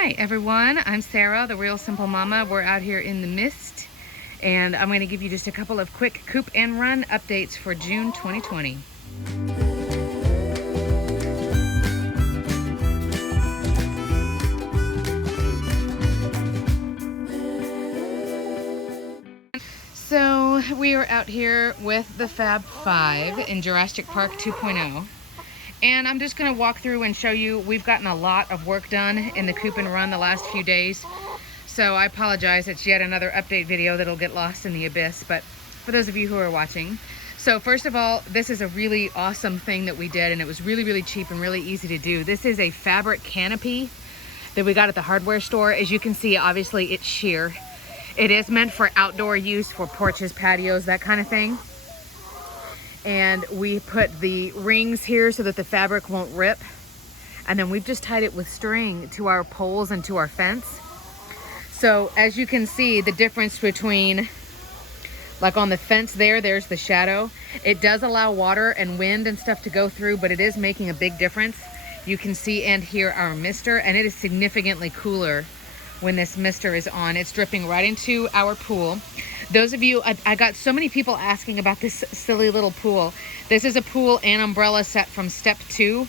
Hi everyone, I'm Sarah, the Real Simple Mama. We're out here in the mist, and I'm going to give you just a couple of quick coop and run updates for June 2020. So we are out here with the Fab 5 in Jurassic Park 2.0. And I'm just going to walk through and show you, we've gotten a lot of work done in the coop and run the last few days. So I apologize, it's yet another update video that'll get lost in the abyss, but for those of you who are watching. So first of all, this is a really awesome thing that we did, and it was really cheap and really easy to do. This is a fabric canopy that we got at the hardware store. As you can see, obviously it's sheer. It is meant for outdoor use, for porches, patios, that kind of thing. And we put the rings here so that the fabric won't rip. And then we've just tied it with string to our poles and to our fence. So as you can see, the difference between, like on the fence there's the shadow. It does allow water and wind and stuff to go through, but it is making a big difference. You can see and hear our mister, and it is significantly cooler when this mister is on. It's dripping right into our pool. Those of you, I got so many people asking about this silly little pool. This is a pool and umbrella set from step 2.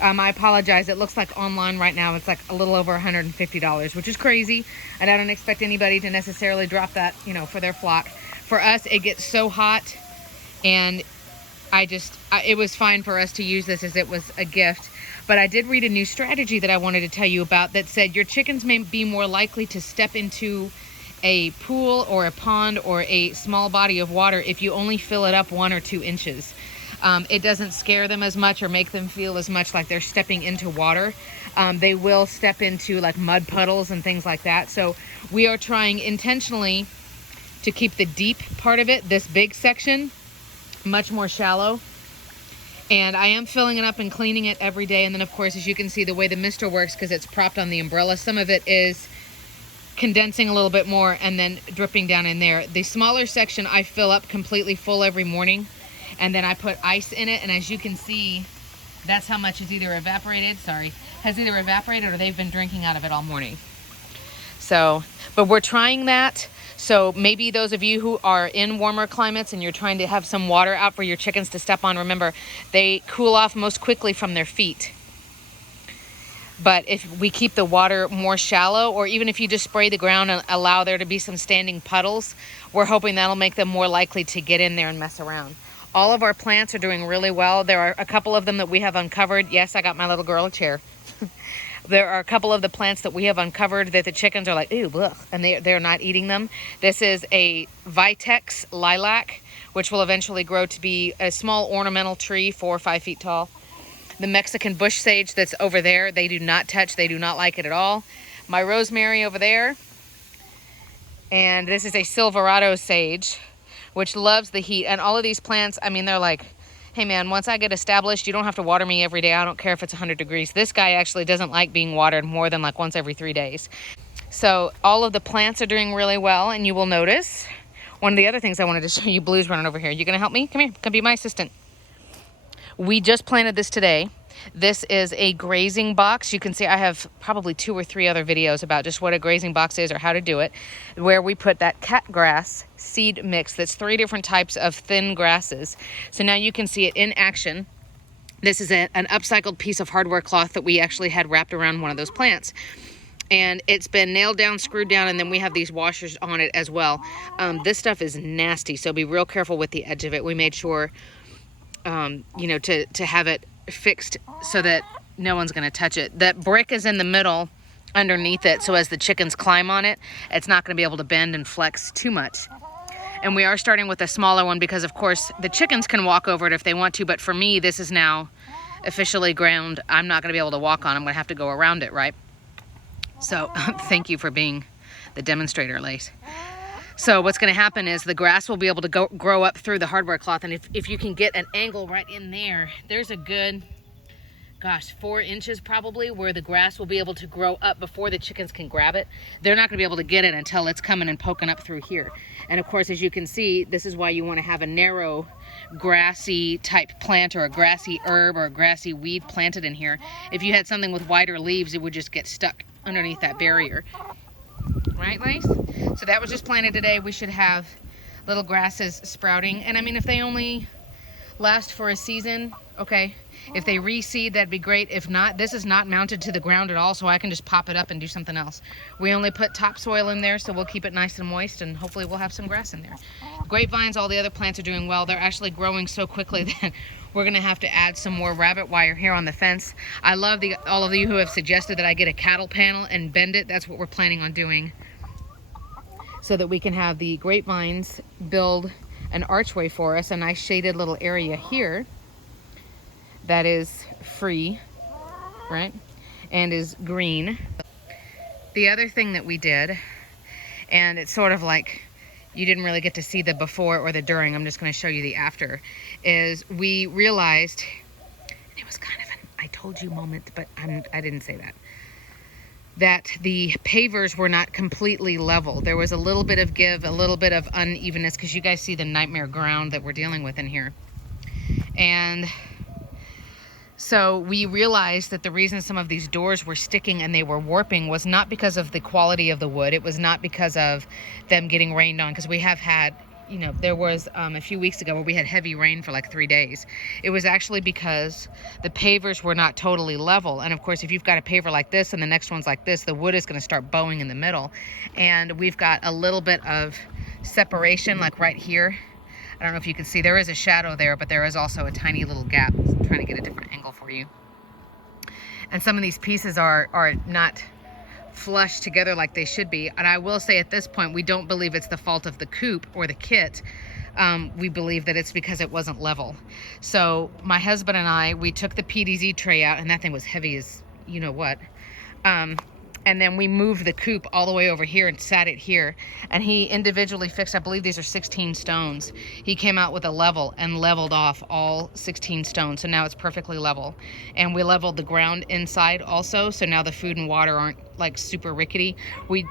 I apologize, it looks like online right now it's like a little over $150, which is crazy. And I don't expect anybody to necessarily drop that, you know, for their flock. For us, it gets so hot, and it was fine for us to use this as it was a gift. But I did read a new strategy that I wanted to tell you about that said your chickens may be more likely to step into a pool or a pond or a small body of water if you only fill it up 1 or 2 inches. It doesn't scare them as much or make them feel as much like they're stepping into water. They will step into like mud puddles and things like that. So we are trying intentionally to keep the deep part of it, this big section, much more shallow. And I am filling it up and cleaning it every day. And then of course, as you can see, the way the mister works, because it's propped on the umbrella, some of it is condensing a little bit more and then dripping down in there. The smaller section I fill up completely full every morning, and then I put ice in it, and as you can see, that's how much is either evaporated, has either evaporated or they've been drinking out of it all morning. So, but we're trying that. So maybe those of you who are in warmer climates and you're trying to have some water out for your chickens to step on, remember, they cool off most quickly from their feet. But if we keep the water more shallow, or even if you just spray the ground and allow there to be some standing puddles, we're hoping that'll make them more likely to get in there and mess around. All of our plants are doing really well. There are a couple of them that we have uncovered. Yes, I got my little girl a chair. There are a couple of the plants that we have uncovered that the chickens are like, ew, blech, and they're not eating them. This is a Vitex lilac, which will eventually grow to be a small ornamental tree, 4 or 5 feet tall. The Mexican bush sage that's over there, they do not touch. They do not like it at all. My rosemary over there. And this is a Silverado sage, which loves the heat. And all of these plants, I mean, they're like, hey man, once I get established, you don't have to water me every day. I don't care if it's 100 degrees. This guy actually doesn't like being watered more than like once every 3 days. So all of the plants are doing really well. And you will notice, one of the other things I wanted to show you, Blue's running over here. You gonna help me? Come here, come be my assistant. We just planted this today. This is a grazing box. You can see I have probably 2 or 3 other videos about just what a grazing box is or how to do it, where we put that cat grass seed mix that's 3 different types of thin grasses. So now you can see it in action. This is an upcycled piece of hardware cloth that we actually had wrapped around one of those plants. And it's been nailed down, screwed down, and then we have these washers on it as well. This stuff is nasty, so be real careful with the edge of it. We made sure you know, to have it fixed so that no one's going to touch it. That brick is in the middle underneath it, so as the chickens climb on it, it's not going to be able to bend and flex too much. And we are starting with a smaller one because, of course, the chickens can walk over it if they want to, but for me, this is now officially ground. I'm not going to be able to walk on. I'm going to have to go around it, right? So thank you for being the demonstrator, Lace. So what's going to happen is the grass will be able to grow up through the hardware cloth. And if you can get an angle right in there, there's a good, gosh, 4 inches probably, where the grass will be able to grow up before the chickens can grab it. They're not going to be able to get it until it's coming and poking up through here. And of course, as you can see, this is why you want to have a narrow grassy type plant or a grassy herb or a grassy weed planted in here. If you had something with wider leaves, it would just get stuck underneath that barrier. Right, Lace? So that was just planted today. We should have little grasses sprouting. And I mean, if they only last for a season, okay. If they reseed, that'd be great. If not, this is not mounted to the ground at all, so I can just pop it up and do something else. We only put topsoil in there, so we'll keep it nice and moist, and hopefully we'll have some grass in there. Grapevines, all the other plants are doing well. They're actually growing so quickly that we're gonna have to add some more rabbit wire here on the fence. I love all of you who have suggested that I get a cattle panel and bend it. That's what we're planning on doing, so that we can have the grapevines build an archway for us, a nice shaded little area here that is free, right, and is green. The other thing that we did, and it's sort of like you didn't really get to see the before or the during, I'm just going to show you the after, is we realized, and it was kind of an I told you moment, but I didn't say that the pavers were not completely level. There was a little bit of give, a little bit of unevenness, because you guys see the nightmare ground that we're dealing with in here. And so we realized that the reason some of these doors were sticking and they were warping was not because of the quality of the wood. It was not because of them getting rained on, because we have had, you know, there was a few weeks ago where we had heavy rain for like 3 days. It was actually because the pavers were not totally level. And of course, if you've got a paver like this and the next one's like this, the wood is going to start bowing in the middle. And we've got a little bit of separation, like right here. I don't know if you can see, there is a shadow there, but there is also a tiny little gap. I'm trying to get a different angle for you. And some of these pieces are not flush together like they should be. And I will say at this point, we don't believe it's the fault of the coop or the kit. We believe that it's because it wasn't level. So my husband and I, we took the PDZ tray out, and that thing was heavy as you know what. And then we moved the coop all the way over here and sat it here. And he individually fixed, I believe these are 16 stones. He came out with a level and leveled off all 16 stones. So now it's perfectly level. And we leveled the ground inside also. So now the food and water aren't like super rickety. We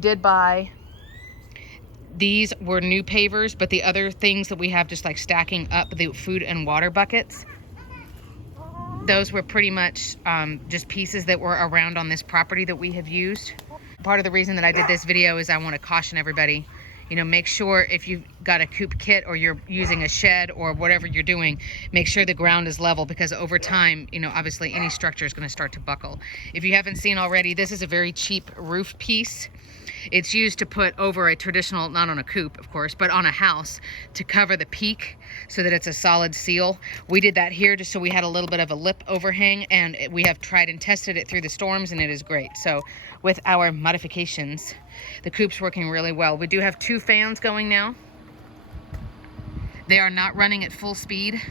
did buy, these were new pavers, but the other things that we have just like stacking up the food and water buckets, those were pretty much just pieces that were around on this property that we have used. Part of the reason that I did this video is I want to caution everybody, you know, make sure if you've got a coop kit or you're using a shed or whatever you're doing, make sure the ground is level, because over time, you know, obviously any structure is going to start to buckle. If you haven't seen already, this is a very cheap roof piece. It's used to put over a traditional, not on a coop, of course, but on a house to cover the peak so that it's a solid seal. We did that here just so we had a little bit of a lip overhang, and we have tried and tested it through the storms, and it is great. So with our modifications, the coop's working really well. We do have 2 fans going now. They are not running at full speed.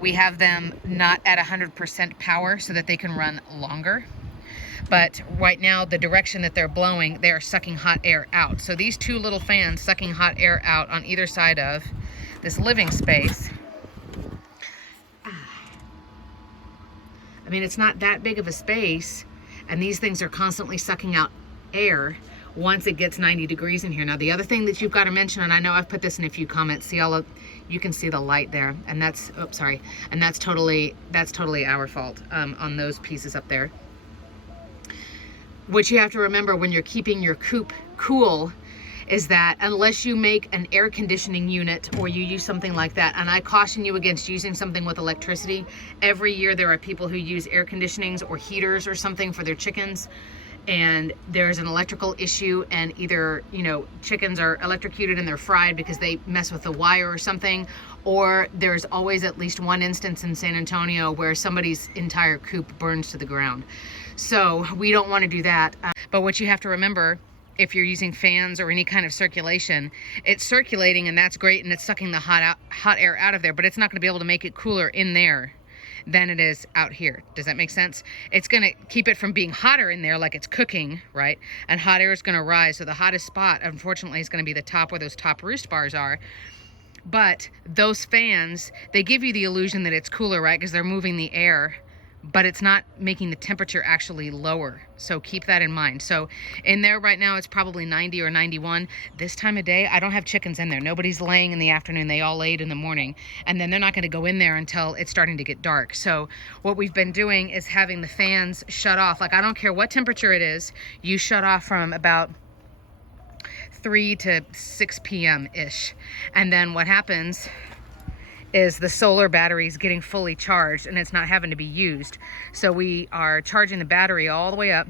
We have them not at 100% power so that they can run longer. But right now, the direction that they're blowing, they are sucking hot air out. So these 2 little fans sucking hot air out on either side of this living space. I mean, it's not that big of a space, and these things are constantly sucking out air once it gets 90 degrees in here. Now, the other thing that you've got to mention, and I know I've put this in a few comments, see all of, you can see the light there, and that's, oops, sorry, and that's totally our fault on those pieces up there. What you have to remember when you're keeping your coop cool is that unless you make an air conditioning unit or you use something like that, and I caution you against using something with electricity. Every year there are people who use air conditionings or heaters or something for their chickens, and there's an electrical issue, and either, you know, chickens are electrocuted and they're fried because they mess with the wire or something, or there's always at least one instance in San Antonio where somebody's entire coop burns to the ground. So we don't want to do that. But what you have to remember, if you're using fans or any kind of circulation, it's circulating, and that's great, and it's sucking the hot air out of there, but it's not going to be able to make it cooler in there than it is out here. Does that make sense? It's going to keep it from being hotter in there, like it's cooking, right? And hot air is going to rise. So the hottest spot, unfortunately, is going to be the top where those top roost bars are. But those fans, they give you the illusion that it's cooler, right? Because they're moving the air but it's not making the temperature actually lower. So keep that in mind. So in there right now, it's probably 90 or 91. This time of day, I don't have chickens in there. Nobody's laying in the afternoon. They all laid in the morning. And then they're not gonna go in there until it's starting to get dark. So what we've been doing is having the fans shut off. Like, I don't care what temperature it is, you shut off from about 3 to 6 p.m.-ish. And then what happens is the solar battery is getting fully charged and it's not having to be used. So we are charging the battery all the way up.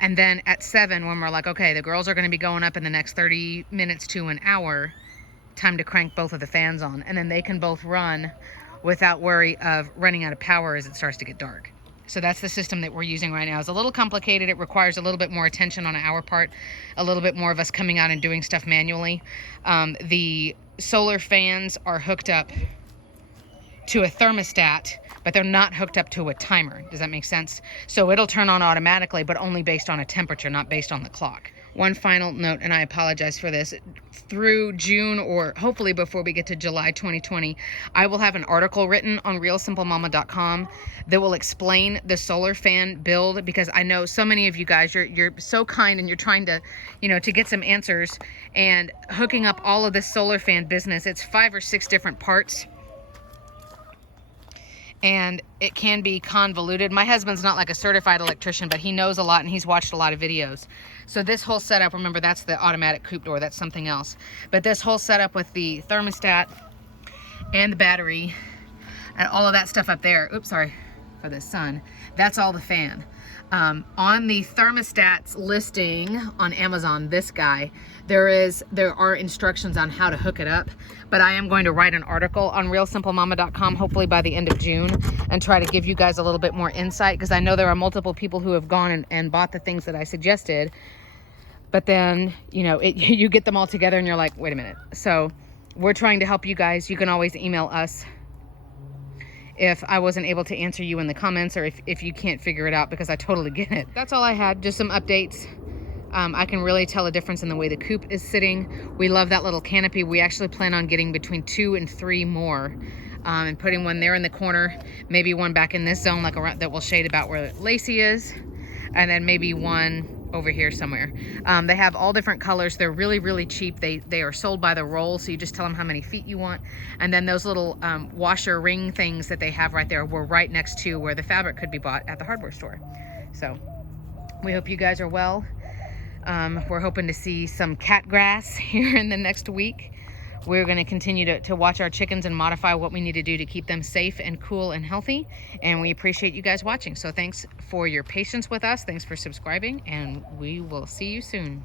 And then at 7, when we're like, okay, the girls are going to be going up in the next 30 minutes to an hour, time to crank both of the fans on. And then they can both run without worry of running out of power as it starts to get dark. So that's the system that we're using right now. It's a little complicated. It requires a little bit more attention on our part, a little bit more of us coming out and doing stuff manually. The solar fans are hooked up to a thermostat, but they're not hooked up to a timer. Does that make sense? So it'll turn on automatically, but only based on a temperature, not based on the clock. One final note, and I apologize for this, through June or hopefully before we get to July 2020, I will have an article written on realsimplemama.com that will explain the solar fan build, because I know so many of you guys, you're so kind and you're trying to, to get some answers, and hooking up all of this solar fan business. It's 5 or 6 different parts. And it can be convoluted. My husband's not like a certified electrician, but he knows a lot and he's watched a lot of videos. So this whole setup, remember, that's the automatic coop door, that's something else. But this whole setup with the thermostat and the battery and all of that stuff up there, oops, sorry for the sun, that's all the fan. On the thermostat's listing on Amazon, this guy, there are instructions on how to hook it up, but I am going to write an article on realsimplemama.com hopefully by the end of June and try to give you guys a little bit more insight, because I know there are multiple people who have gone and bought the things that I suggested, but then you get them all together and you're like, wait a minute. So we're trying to help you guys. You can always email us if I wasn't able to answer you in the comments, or if you can't figure it out, because I totally get it. That's all I had, just some updates. I can really tell a difference in the way the coop is sitting. We love that little canopy. We actually plan on getting between 2 and 3 more, and putting one there in the corner, maybe one back in this zone, like around, that will shade about where Lacey is, and then maybe one over here somewhere. They have all different colors. They're really, really cheap. They are sold by the roll, so you just tell them how many feet you want. And then those little washer ring things that they have right there were right next to where the fabric could be bought at the hardware store. So we hope you guys are well. We're hoping to see some cat grass here in the next week. We're going to continue to watch our chickens and modify what we need to do to keep them safe and cool and healthy. And we appreciate you guys watching. So thanks for your patience with us. Thanks for subscribing, and we will see you soon.